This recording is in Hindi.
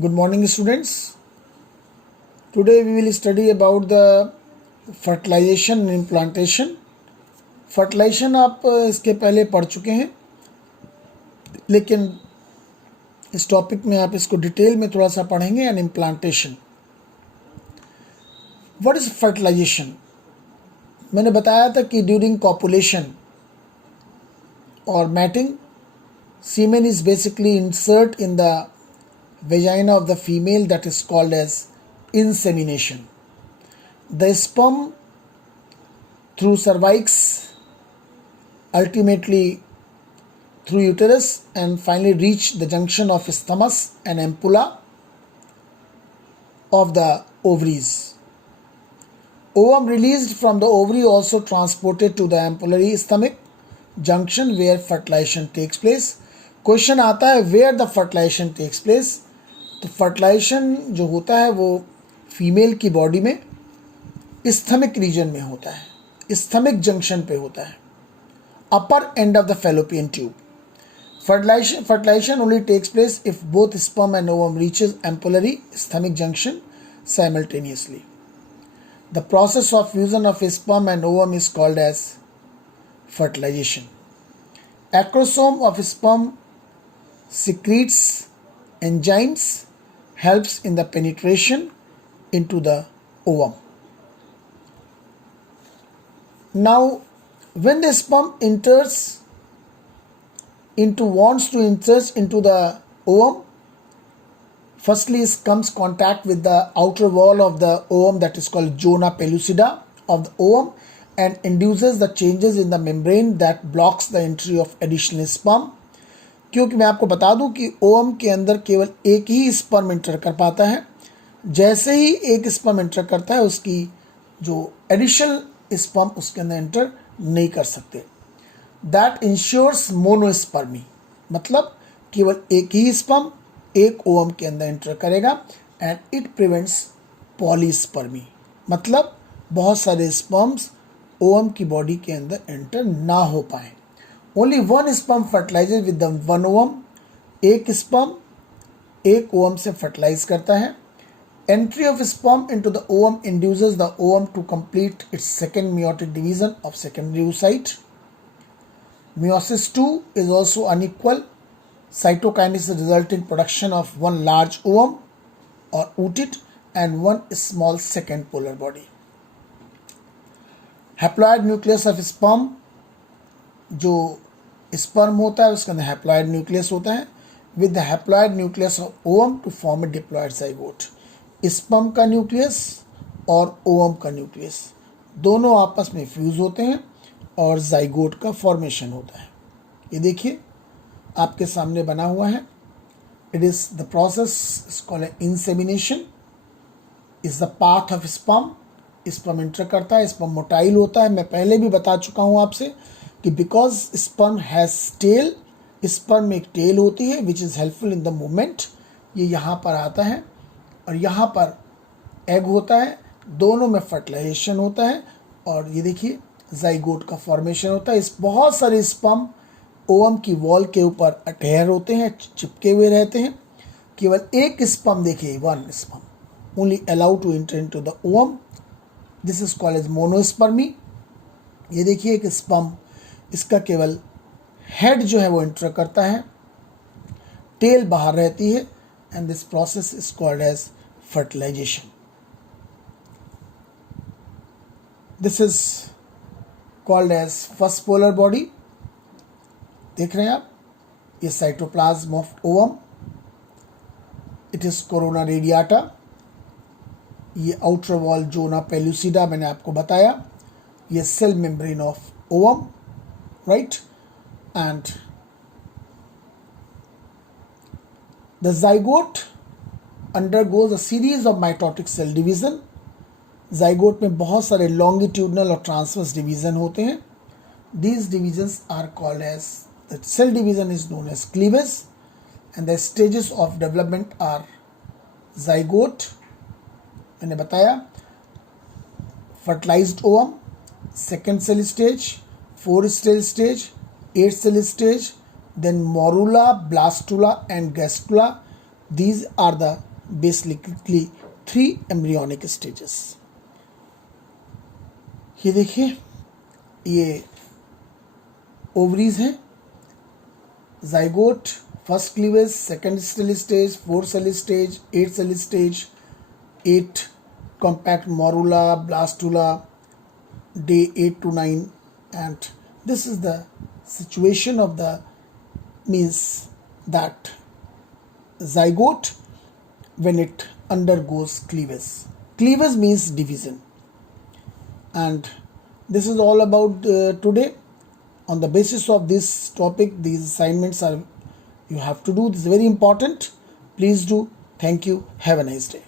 Good morning, students. Today we will study about the fertilization and implantation. Fertilization आप इसके पहले पढ़ चुके हैं, लेकिन इस टॉपिक में आप इसको डिटेल में थोड़ा सा पढ़ेंगे. And implantation. What is fertilization? मैंने बताया था कि ड्यूरिंग कॉपुलेशन और mating, semen is basically insert in the vagina of the female, that is called as insemination. The sperm through cervix, ultimately through uterus, and finally reach the junction of isthmus and ampulla of the ovaries. Ovum released from the ovary also transported to the ampullary stomach junction where fertilization takes place. Question आता है where the fertilization takes place. तो फर्टिलाइजेशन जो होता है वो फीमेल की बॉडी में स्थमिक रीजन में होता है, स्थमिक जंक्शन पे होता है, upper end of the fallopian tube. Fertilisation only takes place if both sperm and ovum reaches ampullary stomach junction simultaneously. The process of fusion of sperm and ovum is called as fertilization. Acrosome of sperm secretes enzymes, helps in the penetration into the ovum. Now, when the sperm wants to insert into the ovum, firstly it comes contact with the outer wall of the ovum, that is called zona pellucida of the ovum, and induces the changes in the membrane that blocks the entry of additional sperm. क्योंकि मैं आपको बता दूं कि ओवम के अंदर केवल एक ही स्पर्म इंटर कर पाता है. जैसे ही एक स्पर्म इंटर करता है, उसकी जो एडिशनल स्पर्म उसके अंदर इंटर नहीं कर सकते. दैट इंश्योर्स मोनोस्पर्मी, मतलब केवल एक ही स्पर्म एक ओवम के अंदर इंटर करेगा. एंड इट प्रिवेंट्स पॉलीस्पर्मी, मतलब बहुत सारे स्पर्म्स ओवम की बॉडी के अंदर इंटर ना हो पाए. Only one sperm fertilizes with the one ovum. एक स्पर्म एक ओवम से फर्टिलाइज करता है. Entry of sperm into the ovum induces the ovum to complete its second meiotic division of secondary oocyte. Meiosis 2 is also unequal. Cytokinesis results in production of one large ovum or oocyte and one small second polar body. Haploid nucleus of sperm, जो स्पर्म होता है उसके अंदर हैप्लॉइड न्यूक्लियस होता है. With the haploid nucleus of ovum to form a diploid zygote. Sperm का न्यूक्लियस और ओवम का न्यूक्लियस दोनों आपस में फ्यूज होते हैं और जाइगोट का फॉर्मेशन होता है. ये देखिए आपके सामने बना हुआ है. It is the process called insemination. Is the path of sperm. Sperm inter करता है, स्पर्म मोटाइल होता है. मैं पहले भी बता चुका हूँ आपसे कि because sperm has tail, sperm में एक टेल होती है which is helpful in the movement. ये यहाँ पर आता है और यहाँ पर एग होता है. दोनों में फर्टिलाइजेशन होता है और ये देखिए जाइगोट का फॉर्मेशन होता है. इस बहुत सारे स्पर्म ओवम की वॉल के ऊपर अटैच होते हैं, चिपके हुए रहते हैं. केवल एक स्पर्म, देखिए one sperm only allowed to enter into the ovum. This is called as monospermy. ये देखिए एक स्पर्म, इसका केवल हेड जो है वो इंटर करता है, टेल बाहर रहती है. And this process is called as fertilization. This is called as first polar body. देख रहे हैं आप, ये cytoplasm of ovum. It is corona radiata. ये आउटर वॉल जोना पेलुसिडा मैंने आपको बताया. ये cell membrane of ovum, right? And the zygote undergoes a series of mitotic cell division. zygote में बहुत सारे longitudinal और transverse division होते हैं. These divisions are called as, the cell division is known as cleavage, and the stages of development are zygote, मैंने बताया, fertilized ovum, second cell stage, 4 stage, 8 cell stage, then morula, blastula and gastrula. These are the basically 3 embryonic stages. ये देखिए, ये ओवरीज हैं, zygote, first cleavage, second cell stage, fourth cell stage, 8 cell stage, 8 compact morula, blastula, day 8 to 9, and this is the situation of the means that zygote when it undergoes cleavage. Cleavage means division, and this is all about today. On the basis of this topic, these assignments are you have to do. This is very important. Please do. Thank you. Have a nice day.